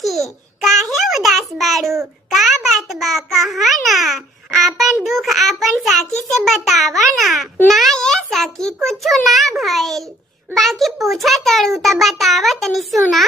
सखी, काहे उदास बाड़ू? का बात बा, कहा ना। आपन दुख आपन साखी से बतावा ना। ना ये सखी, कुछ ना भइल, बाकी पूछा तड़ू त बतावा तनी सुना।